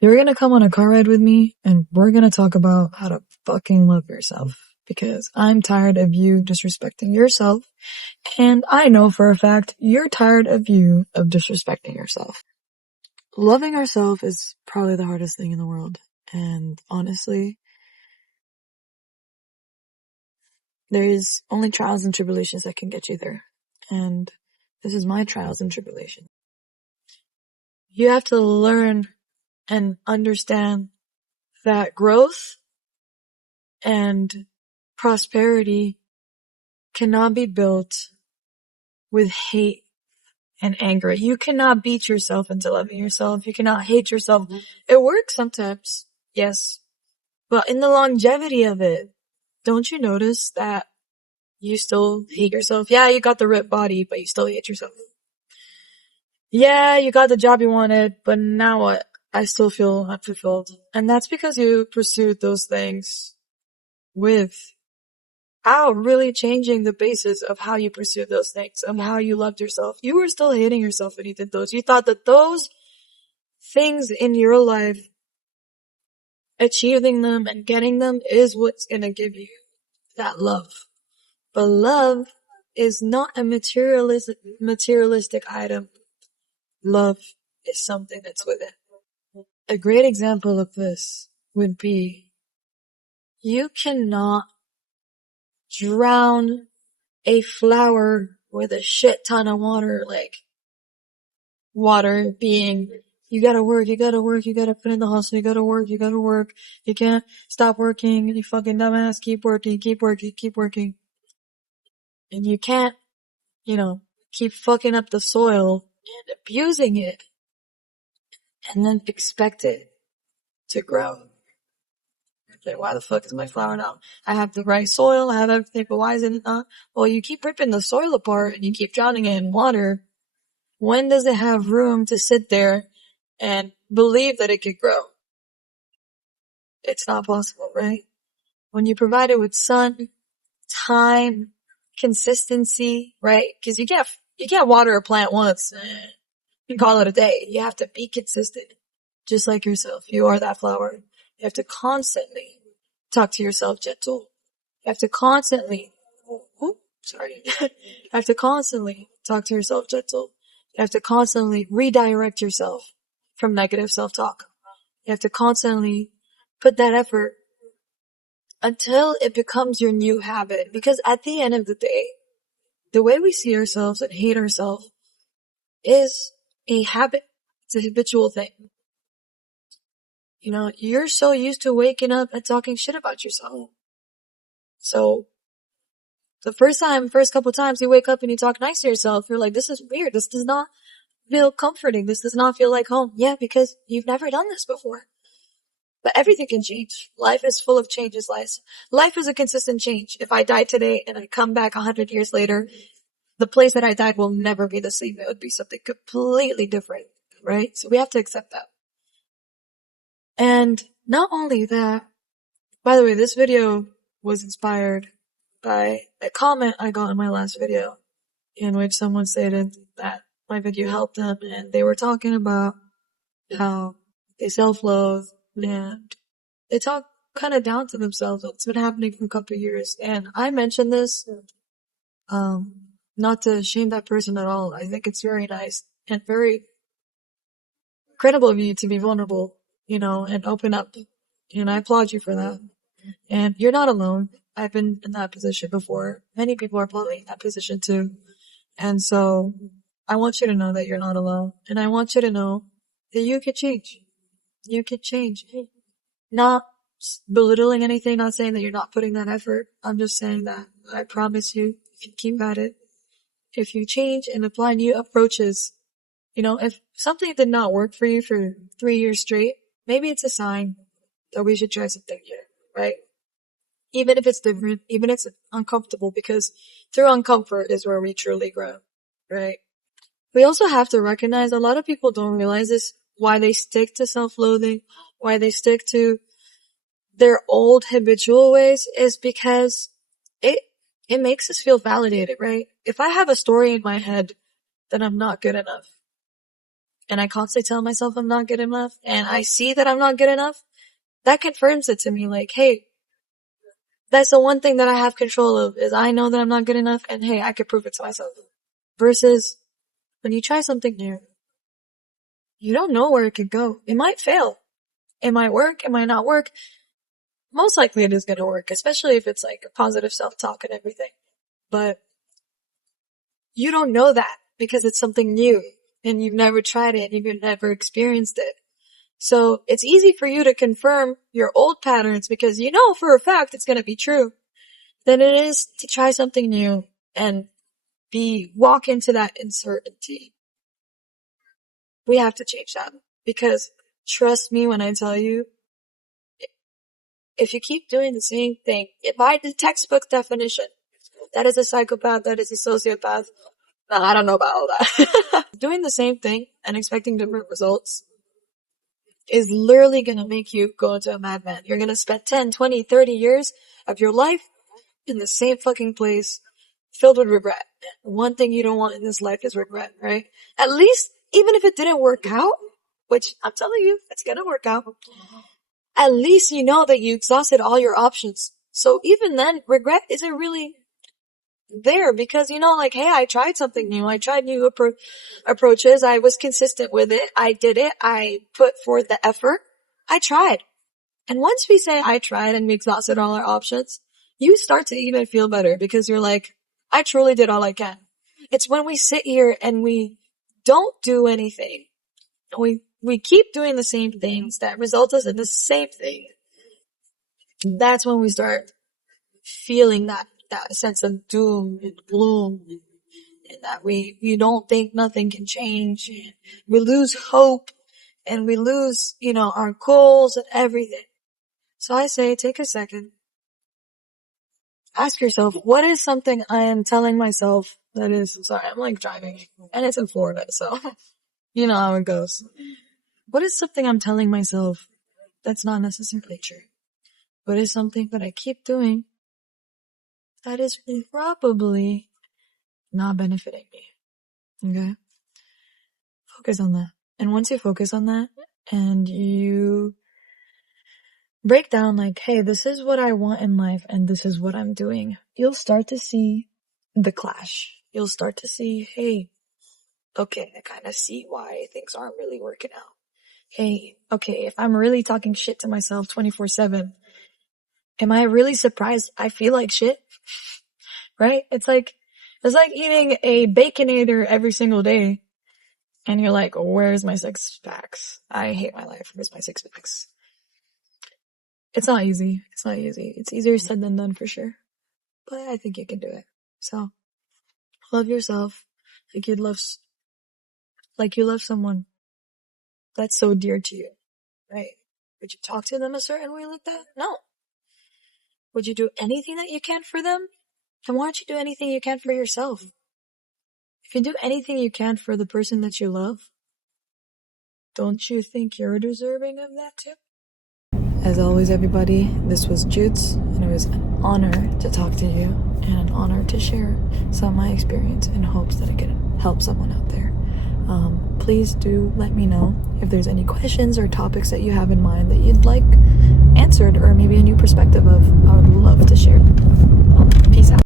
You're gonna come on a car ride with me and we're gonna talk about how to fucking love yourself. Because I'm tired of you disrespecting yourself. And I know for a fact you're tired of you of disrespecting yourself. Loving ourselves is probably the hardest thing in the world. And honestly, there's only trials and tribulations that can get you there. And this is my trials and tribulations. You have to learn and understand that growth and prosperity cannot be built with hate and anger. You cannot beat yourself into loving yourself. You cannot hate yourself. It works sometimes, yes. But in the longevity of it, don't you notice that you still hate yourself? Yeah, you got the ripped body, but you still hate yourself. Yeah, you got the job you wanted, but now what? I still feel unfulfilled. And that's because you pursued those things without really changing the basis of how you pursued those things, of how you loved yourself. You were still hating yourself when you did those. You thought that those things in your life, achieving them and getting them is what's gonna give you that love. But love is not a materialistic item. Love is something that's within. A great example of this would be you cannot drown a flower with a shit ton of water, like water being, you gotta work, you gotta put in the hustle, you gotta work, you can't stop working, you fucking dumbass, keep working. And you can't, keep fucking up the soil and abusing it and then expect it to grow. Okay, why the fuck is my flower not? I have the right soil, I have everything, but why is it not? Well, you keep ripping the soil apart and you keep drowning it in water. When does it have room to sit there and believe that it could grow? It's not possible, right? When you provide it with sun, time, consistency, right? Cause you can't water a plant once and you call it a day. You have to be consistent. Just like yourself. You are that flower. You have to constantly talk to yourself gentle. You have to constantly, you have to constantly talk to yourself gentle. You have to constantly redirect yourself from negative self-talk. You have to constantly put that effort until it becomes your new habit. Because at the end of the day, the way we see ourselves and hate ourselves is a habit. It's a habitual thing. You're so used to waking up and talking shit about yourself. So, the first couple times you wake up and you talk nice to yourself, you're like, this is weird. This does not feel comforting. This does not feel like home. Yeah, because you've never done this before. But everything can change. Life is full of changes. Life is a consistent change. If I die today and I come back 100 years later, the place that I died will never be the same. It would be something completely different, right? So we have to accept that. And not only that, by the way, this video was inspired by a comment I got in my last video, in which someone stated that my video helped them, and they were talking about how they self-loathe and they talk kind of down to themselves. It's been happening for a couple of years, and I mentioned this, not to shame that person at all. I think it's very nice and very credible of you to be vulnerable, and open up. And I applaud you for that. And you're not alone. I've been in that position before. Many people are probably in that position too. And so I want you to know that you're not alone. And I want you to know that you can change. You can change. Not belittling anything, not saying that you're not putting that effort. I'm just saying that I promise you, if you keep at it, if you change and apply new approaches, if something did not work for you for 3 years straight, maybe it's a sign that we should try something new, right? Even if it's different, even if it's uncomfortable, because through uncomfort is where we truly grow, right? We also have to recognize a lot of people don't realize this, why they stick to self-loathing, why they stick to their old habitual ways is because it makes us feel validated, right? If I have a story in my head that I'm not good enough, and I constantly tell myself I'm not good enough, and I see that I'm not good enough, that confirms it to me, like, hey, that's the one thing that I have control of, is I know that I'm not good enough, and hey, I could prove it to myself. Versus, when you try something new, you don't know where it could go. It might fail. It might work, it might not work. Most likely it is gonna work, especially if it's like a positive self-talk and everything. But you don't know that because it's something new and you've never tried it and you've never experienced it. So it's easy for you to confirm your old patterns because you know for a fact it's gonna be true, than it is to try something new and walk into that uncertainty. We have to change that because trust me when I tell you, if you keep doing the same thing, by the textbook definition, that is a psychopath, that is a sociopath. No, I don't know about all that. Doing the same thing and expecting different results is literally gonna make you go into a madman. You're gonna spend 10, 20, 30 years of your life in the same fucking place, filled with regret. One thing you don't want in this life is regret, right? At least, even if it didn't work out, which I'm telling you, it's gonna work out, at least you know that you exhausted all your options. So even then, regret isn't really there because, you know, like, hey, I tried something new. I tried new approaches. I was consistent with it. I did it. I put forth the effort. I tried. And once we say I tried and we exhausted all our options, you start to even feel better because you're like, I truly did all I can. It's when we sit here and we don't do anything. We keep doing the same things that result us in the same thing. That's when we start feeling that sense of doom and gloom, and that we don't think nothing can change. We lose hope and we lose, you know, our goals and everything. So I say, take a second. Ask yourself, what is something I am telling myself that is, sorry, I'm like driving and it's in Florida, so you know how it goes. What is something I'm telling myself that's not necessarily true? What is something that I keep doing that is probably not benefiting me? Okay? Focus on that. And once you focus on that and you break down like, hey, this is what I want in life and this is what I'm doing, you'll start to see the clash. You'll start to see, hey, okay, I kind of see why things aren't really working out. Hey, okay, if I'm really talking shit to myself 24/7, am I really surprised I feel like shit? Right? It's like eating a Baconator every single day and you're like, where's my 6-packs? I hate my life. Where's my 6-packs? It's not easy. It's not easy. It's easier said than done for sure. But I think you can do it. So, love yourself like you love someone that's so dear to you, right? Would you talk to them a certain way like that? No. Would you do anything that you can for them? Then why don't you do anything you can for yourself? If you do anything you can for the person that you love, don't you think you're deserving of that too? As always, everybody, this was Jutes, and it was an honor to talk to you and an honor to share some of my experience in hopes that I can help someone out there. Please do let me know if there's any questions or topics that you have in mind that you'd like answered, or maybe a new perspective of. I would love to share.